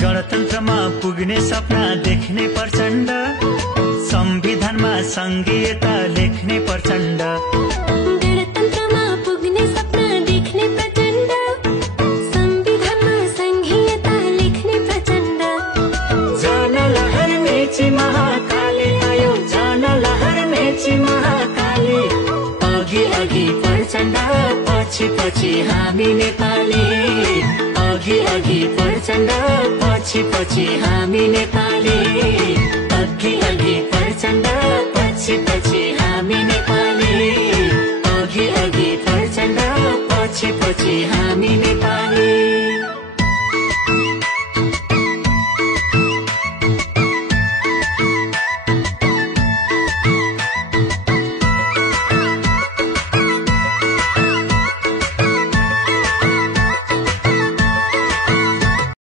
गणतन्त्रमा पुग्ने सपना देख्ने प्रचण्ड, संविधानमा संघीयता लेख्ने प्रचण्ड। गणतन्त्रमा पुग्ने सपना देख्ने प्रचण्ड, संविधानमा संघीयता लेख्ने प्रचण्ड। जन लहर मेची महाकाली आयो, जन लहर मेची महाकाली। अघि अघि प्रचण्ड, पछि पछि हामी नेपाली। अघि अघि प्रचण्ड, पछि पछि हामी नेपाली।